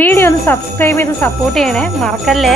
Video ഒന്ന് subscribe ചെയ്ത് support ചെയ്യണേ മറക്കല്ലേ?